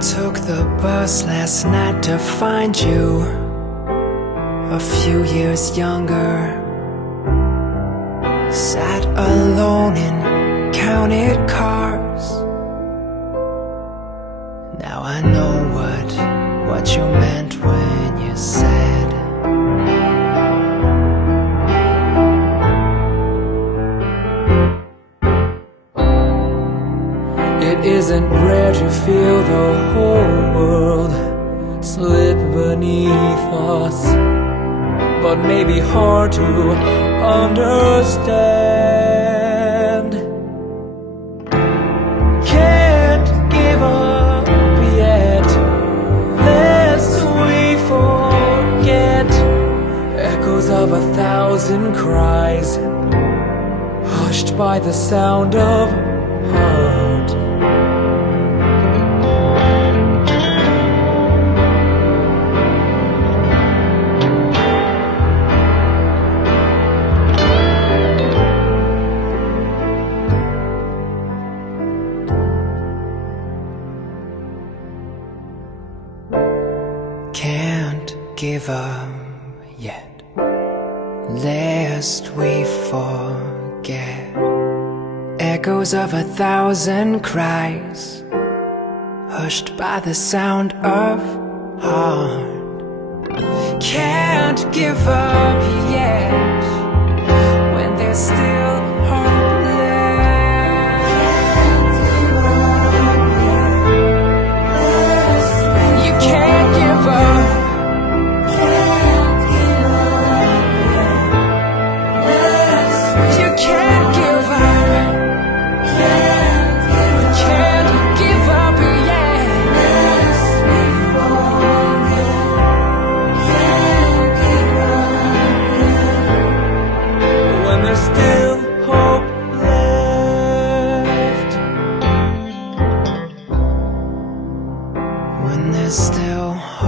took the bus last night to find you, a few years younger. Sat alone and counted cars. Now I know what you meant when you said it isn't rare to feel the whole world slip beneath us, but maybe hard to understand. Can't give up yet, lest we forget. Echoes of 1,000 cries, hushed by the sound of heart. Can't give up yet, lest we forget. Echoes of 1,000 cries, hushed by the sound of heart. Can't give up yet, when there's still hope left. You can't give up. You can't give up. When there's still hope.